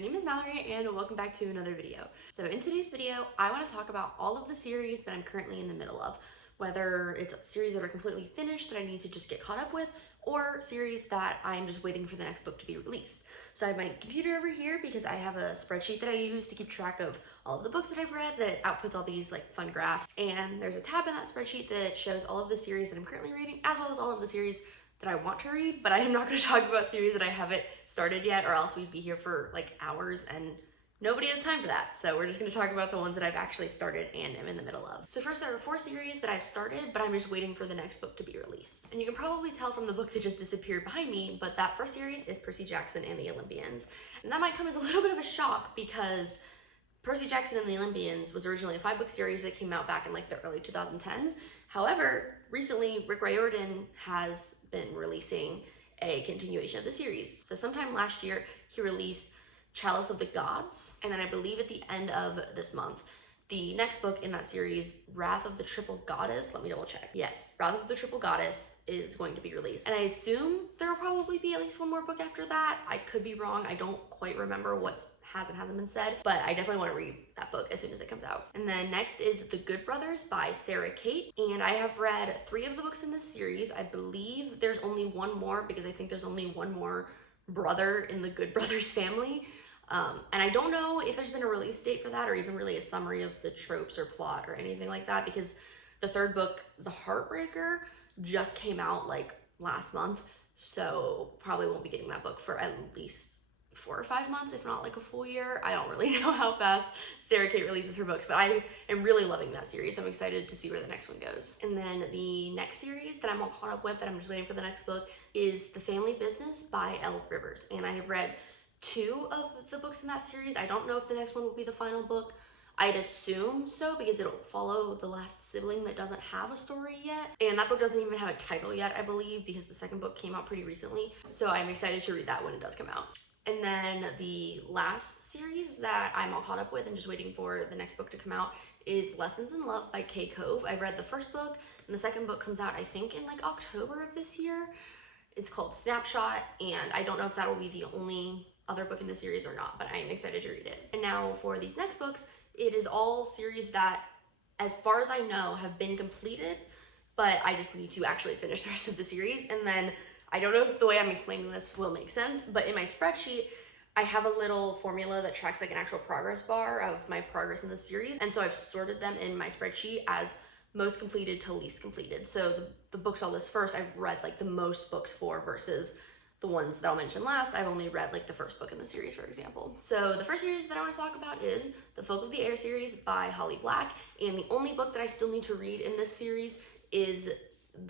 My name is Mallory and welcome back to another video. So in today's video, I want to talk about all of the series that I'm currently in the middle of, whether it's series that are completely finished that I need to just get caught up with, or series that I'm just waiting for the next book to be released. So I have my computer over here because I have a spreadsheet that I use to keep track of all of the books that I've read that outputs all these like fun graphs. And there's a tab in that spreadsheet that shows all of the series that I'm currently reading, as well as all of the series that I want to read, but I am not going to talk about series that I haven't started yet, or else we'd be here for like hours and nobody has time for that. So we're just going to talk about the ones that I've actually started and am in the middle of. So first, there are 4 series that I've started, but I'm just waiting for the next book to be released. And you can probably tell from the book that just disappeared behind me, but that first series is Percy Jackson and the Olympians. And that might come as a little bit of a shock because Percy Jackson and the Olympians was originally a 5-book series that came out back in like the early 2010s. However, recently Rick Riordan has been releasing a continuation of the series. So sometime last year, he released Chalice of the Gods, and then I believe at the end of this month, the next book in that series, Wrath of the Triple Goddess, let me double check. Yes, Wrath of the Triple Goddess is going to be released. And I assume there will probably be at least one more book after that. I could be wrong. I don't quite remember what has and hasn't been said, but I definitely want to read that book as soon as it comes out. And then next is The Goode Brothers by Sarah Kate. And I have read 3 of the books in this series. I believe there's only one more because I think there's only one more brother in the Goode Brothers family. And I don't know if there's been a release date for that or even really a summary of the tropes or plot or anything like that, because the 3rd book, The Heartbreaker, just came out like last month. So probably won't be getting that book for at least 4 or 5 months, if not like a full year. I don't really know how fast Sarah Kate releases her books, but I am really loving that series. So I'm excited to see where the next one goes. And then the next series that I'm all caught up with, that I'm just waiting for the next book, is The Family Business by Elle Rivers. And I have read 2 of the books in that series. I don't know if the next one will be the final book. I'd assume so because it'll follow the last sibling that doesn't have a story yet. And that book doesn't even have a title yet, I believe, because the 2nd book came out pretty recently. So I'm excited to read that when it does come out. And then the last series that I'm all caught up with and just waiting for the next book to come out is Lessons in Love by Kay Cove. I've read the 1st book and the 2nd book comes out I think in like October of this year. It's called Snapshot, and I don't know if that will be the only other book in the series or not, but I am excited to read it. And now for these next books, it is all series that, as far as I know, have been completed, but I just need to actually finish the rest of the series. And then I don't know if the way I'm explaining this will make sense, but in my spreadsheet, I have a little formula that tracks like an actual progress bar of my progress in the series. And so I've sorted them in my spreadsheet as most completed to least completed. So the books I'll list first, I've read like the most books for, versus the ones that I'll mention last, I've only read like the 1st book in the series, for example. So the first series that I want to talk about is The Folk of the Air series by Holly Black. And the only book that I still need to read in this series is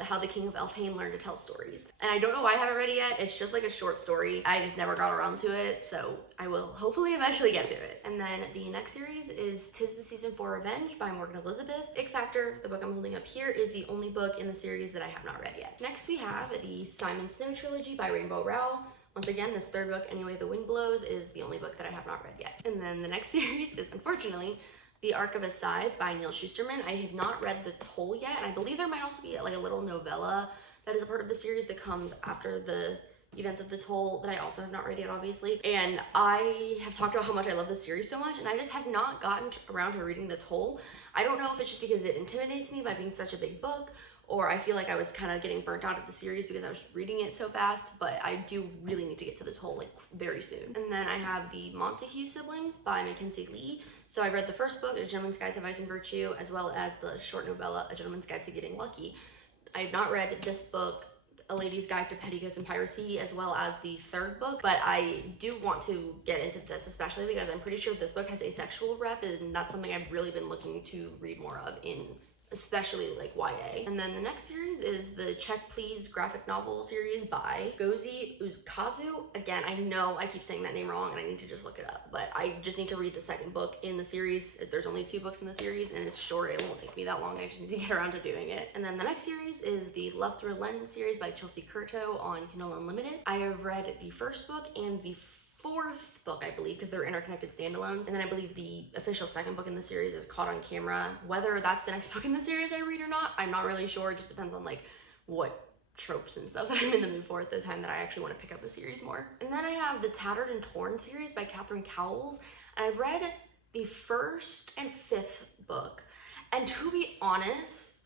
How the King of Elfhame Learned to Tell Stories. And I don't know why I haven't read it yet. It's just like a short story. I just never got around to it, so I will hopefully eventually get to it. And then the next series is 'Tis the Season for Revenge by Morgan Elizabeth. Ick Factor, the book I'm holding up here, is the only book in the series that I have not read yet. Next we have the Simon Snow trilogy by Rainbow Rowell. Once again, this 3rd book, Anyway the Wind Blows, is the only book that I have not read yet. And then the next series is, unfortunately, The Arc of a Scythe by Neil Shusterman. I have not read The Toll yet, and I believe there might also be like a little novella that is a part of the series that comes after the events of The Toll that I also have not read yet, obviously. And I have talked about how much I love this series so much, and I just have not gotten around to reading The Toll. I don't know if it's just because it intimidates me by being such a big book, or I feel like I was kind of getting burnt out of the series because I was reading it so fast, but I do really need to get to The Toll like very soon. And then I have the Montague Siblings by Mackenzie Lee. So I read the 1st book, A Gentleman's Guide to Vice and Virtue, as well as the short novella, A Gentleman's Guide to Getting Lucky. I have not read this book, A Lady's Guide to Petticoats and Piracy, as well as the 3rd book, but I do want to get into this, especially because I'm pretty sure this book has asexual rep, and that's something I've really been looking to read more of in especially like YA. And then the next series is the Check Please graphic novel series by Gozi Uzukazu. Again, I know I keep saying that name wrong and I need to just look it up, but I just need to read the 2nd book in the series. There's only 2 books in the series and it's short. It won't take me that long. I just need to get around to doing it. And then the next series is the Love Through Lens series by Chelsea Curto on Kindle Unlimited. I have read the 1st book and the 4th book, I believe, because they're interconnected standalones. And then I believe the official 2nd book in the series is Caught on Camera. Whether that's the next book in the series I read or not, I'm not really sure. It just depends on like what tropes and stuff that I'm in the mood for at the time that I actually want to pick up the series more. And then I have the Tattered and Torn series by Catherine Cowles, and I've read the 1st and 5th book, and to be honest,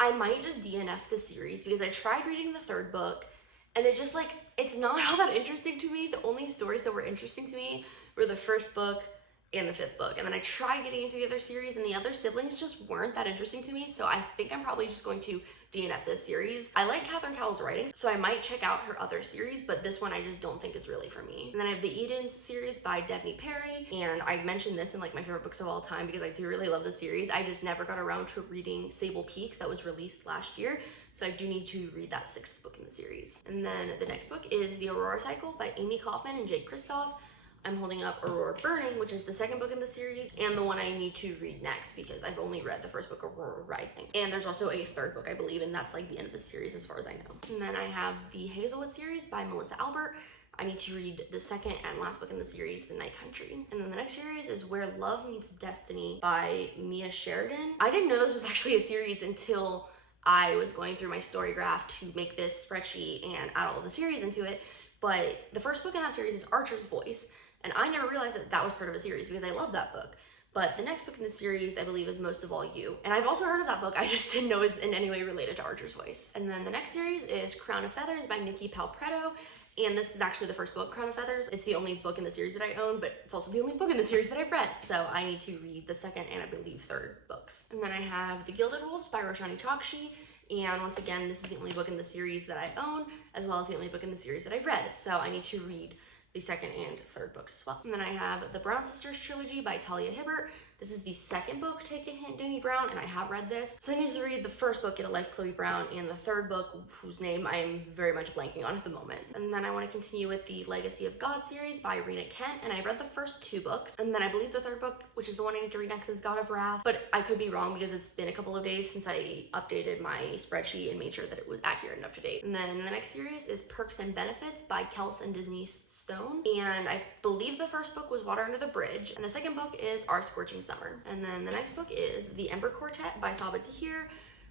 I might just DNF this series because I tried reading the 3rd book and it just like, it's not all that interesting to me. The only stories that were interesting to me were the 1st book and the 5th book, and then I tried getting into the other series and the other siblings just weren't that interesting to me, so I think I'm probably just going to DNF this series. I like Catherine Cowles' writing, so I might check out her other series, but this one I just don't think is really for me. And then I have the Edens series by Devney Perry, and I mentioned this in like my favorite books of all time because I do really love this series. I just never got around to reading Sable Peak that was released last year, so I do need to read that 6th book in the series. And then the next book is The Aurora Cycle by Amy Kaufman and Jake Kristoff. I'm holding up Aurora Burning, which is the 2nd book in the series, and the one I need to read next because I've only read the 1st book, Aurora Rising. And there's also a 3rd book, I believe, and that's like the end of the series as far as I know. And then I have the Hazel Wood series by Melissa Albert. I need to read the 2nd and last book in the series, The Night Country. And then the next series is Where Love Meets Destiny by Mia Sheridan. I didn't know this was actually a series until I was going through my story graph to make this spreadsheet and add all of the series into it. But the 1st book in that series is Archer's Voice. And I never realized that that was part of a series because I love that book. But the next book in the series, I believe, is Most of All You. And I've also heard of that book, I just didn't know it was in any way related to Archer's Voice. And then the next series is Crown of Feathers by Nikki Palpretto. And this is actually the 1st book, Crown of Feathers. It's the only book in the series that I own, but it's also the only book in the series that I've read. So I need to read the 2nd and I believe 3rd books. And then I have The Gilded Wolves by Roshani Chokshi. And once again, this is the only book in the series that I own, as well as the only book in the series that I've read. So I need to read the 2nd and 3rd books as well. And then I have the Brown Sisters trilogy by Talia Hibbert. This is the 2nd book, Take a Hint, Dani Brown, and I have read this. So I need to read the 1st book, Get a Life, Chloe Brown, and the 3rd book, whose name I am very much blanking on at the moment. And then I want to continue with the Legacy of God series by Rena Kent, and I read the first 2 books. And then I believe the 3rd book, which is the one I need to read next, is God of Wrath, but I could be wrong because it's been a couple of days since I updated my spreadsheet and made sure that it was accurate and up to date. And then the next series is Perks and Benefits by Kels and Denise Stone, and I believe the 1st book was Water Under the Bridge, and the 2nd book is Our Scorching Summer. And then the next book is The Ember Quartet by Sabaa Tahir.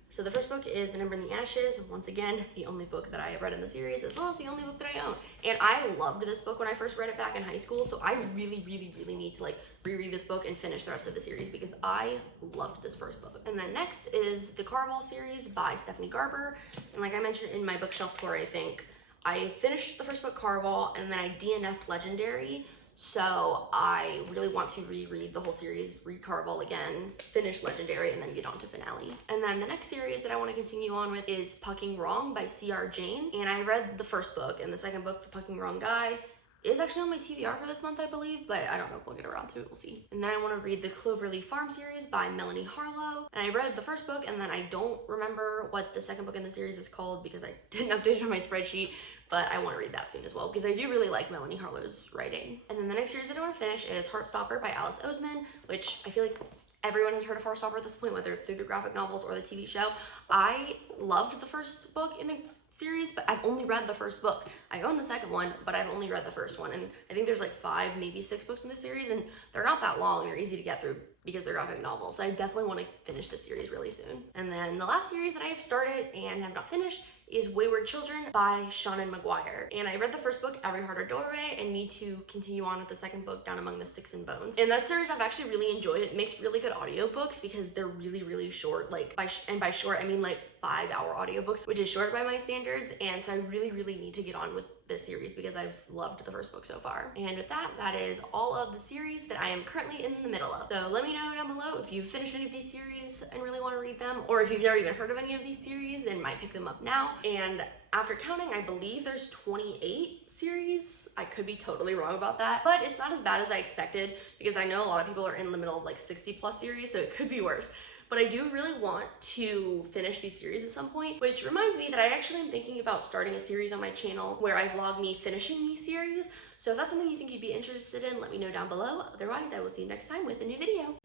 So the 1st book is An Ember in the Ashes, once again, the only book that I have read in the series, as well as the only book that I own. And I loved this book when I first read it back in high school, so I really need to like reread this book and finish the rest of the series because I loved this 1st book. And then next is the Caraval series by Stephanie Garber. And like I mentioned in my bookshelf tour, I think, I finished the 1st book, Caraval, and then I DNF'd Legendary. So I really want to reread the whole series, read Caraval again, finish Legendary, and then get on to Finale. And then the next series that I want to continue on with is Pucking Wrong by C.R. Jane. And I read the 1st book, and the 2nd book, The Pucking Wrong Guy, is actually on my TBR for this month, I believe, but I don't know if we'll get around to it, we'll see. And then I want to read the Cloverleigh Farms series by Melanie Harlow. And I read the 1st book, and then I don't remember what the 2nd book in the series is called because I didn't update it on my spreadsheet, but I want to read that soon as well because I do really like Melanie Harlow's writing. And then the next series that I want to finish is Heartstopper by Alice Oseman, which I feel like everyone has heard of Heartstopper at this point, whether through the graphic novels or the TV show. I loved the 1st book in the series, but I've only read the 1st book. I own the 2nd one, but I've only read the 1st one, and I think there's like 5, maybe 6 books in the series, and they're not that long. They're easy to get through because they're graphic novels. So I definitely want to finish this series really soon. And then the last series that I have started and have not finished is Wayward Children by Shannon McGuire. And I read the 1st book, Every Heart a Doorway, and need to continue on with the 2nd book, Down Among the Sticks and Bones. And that series I've actually really enjoyed. It makes really good audiobooks because they're really short. Like, by short, I mean like 5-hour audiobooks, which is short by my standards. And so I really need to get on with this series because I've loved the 1st book so far. And with that, that is all of the series that I am currently in the middle of. So let me know down below if you've finished any of these series and really want to read them, or if you've never even heard of any of these series and might pick them up now. And after counting, I believe there's 28 series. I could be totally wrong about that, but it's not as bad as I expected because I know a lot of people are in the middle of like 60+ series, so it could be worse. But I do really want to finish these series at some point, which reminds me that I actually am thinking about starting a series on my channel where I vlog me finishing these series. So if that's something you think you'd be interested in, let me know down below. Otherwise, I will see you next time with a new video.